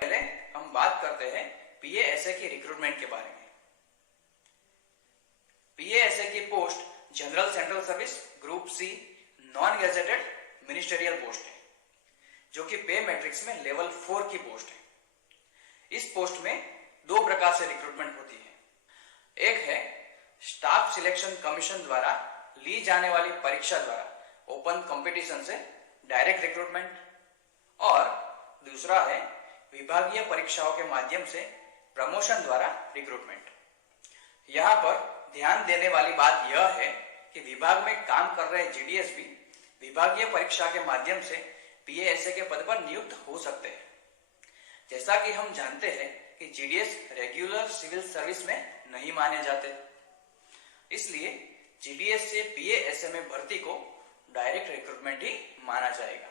पहले हम बात करते हैं पीएएसए की रिक्रूटमेंट के बारे में। पीएएसए की post general central service group C non gazetted ministerial post है, जो कि पे मैट्रिक्स में लेवल 4 की पोस्ट है। इस पोस्ट में दो प्रकार से रिक्रूटमेंट होती है। एक है स्टाफ सिलेक्शन कमीशन द्वारा ली जाने वाली परीक्षा द्वारा ओपन कंपटीशन से डायरेक्ट रिक्रूटमेंट, और दूसरा है विभागीय परीक्षाओं के माध्यम से प्रमोशन द्वारा रिक्रूटमेंट। यहाँ पर ध्यान देने वाली बात यह है कि विभाग में काम कर रहे जीडीएस भी विभागीय परीक्षा के माध्यम से पीएएसए के पद पर नियुक्त हो सकते हैं। जैसा कि हम जानते हैं कि जीडीएस रेगुलर सिविल सर्विस में नहीं माने जाते, इसलिए जीडीएस से पीएएसए में भर्ती को डायरेक्ट रिक्रूटमेंट ही माना जाएगा।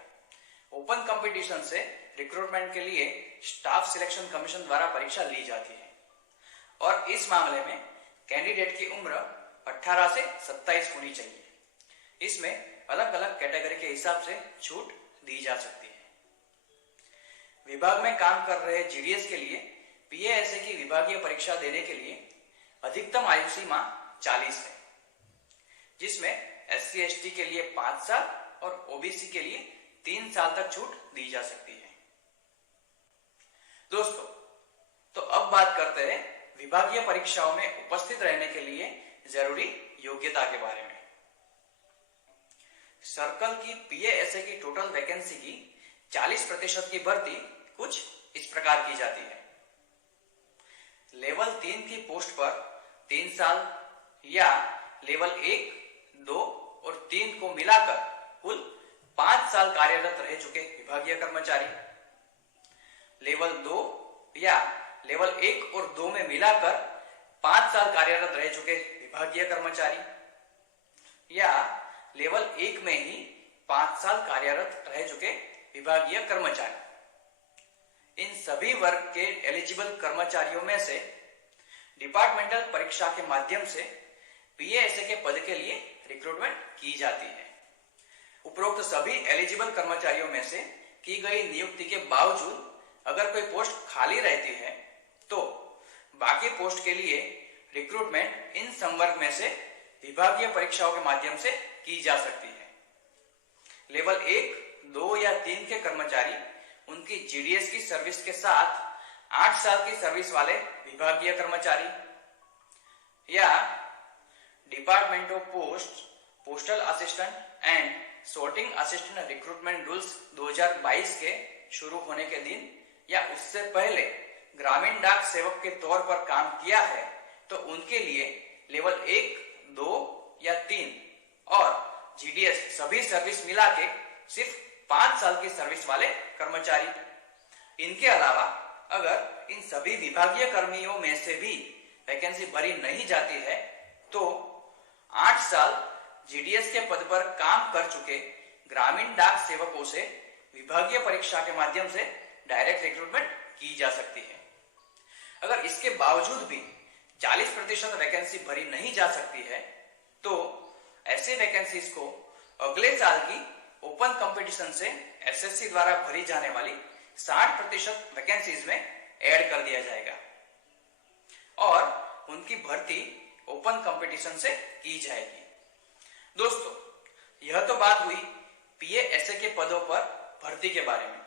ओपन कंपटीशन से रिक्रूटमेंट के लिए स्टाफ सिलेक्शन कमीशन द्वारा परीक्षा ली जाती है, और इस मामले में कैंडिडेट की उम्र 18 से 27 होनी चाहिए। इसमें अलग अलग कैटेगरी के हिसाब से छूट दी जा सकती है। विभाग में काम कर रहे जीडीएस के लिए पीएएसए की विभागीय परीक्षा देने के लिए अधिकतम आयु सीमा 40 है, जिसमें एससी एसटी के लिए 5 साल और ओबीसी के लिए 3 साल तक छूट दी जा सकती है। दोस्तों, तो अब बात करते हैं विभागीय परीक्षाओं में उपस्थित रहने के लिए जरूरी योग्यता के बारे में। सर्कल की पीएएसए की टोटल वैकेंसी की 40% की भर्ती कुछ इस प्रकार की जाती है। लेवल 3 की पोस्ट पर 3 साल या लेवल 1, 2 और 3 को मिलाकर कुल 5 साल कार्यरत रह चुके विभागीय कर्मचारी, लेवल 2 या लेवल 1 और 2 में मिलाकर 5 साल कार्यरत रह चुके विभागीय कर्मचारी, या लेवल 1 में ही 5 साल कार्यरत रह चुके विभागीय कर्मचारी। इन सभी वर्ग के एलिजिबल कर्मचारियों में से डिपार्टमेंटल परीक्षा के माध्यम से पीएएसए के पद के लिए रिक्रूटमेंट की जाती है। उपरोक्त सभी एलिजिबल कर्मचारियों में से की गई नियुक्ति के बावजूद अगर कोई पोस्ट खाली रहती है तो बाकी पोस्ट के लिए रिक्रूटमेंट इन संवर्ग में से विभागीय परीक्षाओं के माध्यम से की जा सकती है। लेवल 1, 2 या 3 के कर्मचारी उनकी जीडीएस की सर्विस के साथ 8 साल की सर्विस वाले विभागीय कर्मचारी, या department of post postal assistant and sorting assistant recruitment rules 2022 के शुरू होने के दिन या उससे पहले ग्रामीण डाक सेवक के तौर पर काम किया है तो उनके लिए लेवल 1, 2 या 3 और जीडीएस सभी सर्विस मिला के सिर्फ 5 साल की सर्विस वाले कर्मचारी। इनके अलावा अगर इन सभी विभागीय कर्मियों में से भी वैकेंसी भरी नहीं जाती है तो 8 साल जीडीएस के पद पर काम कर चुके ग्रामीण डाक सेवकों से विभागीय परीक्षा के माध्यम से डायरेक्ट रिक्रूटमेंट की जा सकती है। अगर इसके बावजूद भी 40% वैकेंसी भरी नहीं जा सकती है तो ऐसे वैकेंसीज को अगले साल की ओपन कंपटीशन से एसएससी द्वारा भरी जाने वाली 60% वैकेंसीज में ऐड कर दिया जाएगा और उनकी भर्ती ओपन कंपटीशन से की जाएगी। दोस्तों, यह तो बात हुई पीएएसए के पदों पर भर्ती के बारे में।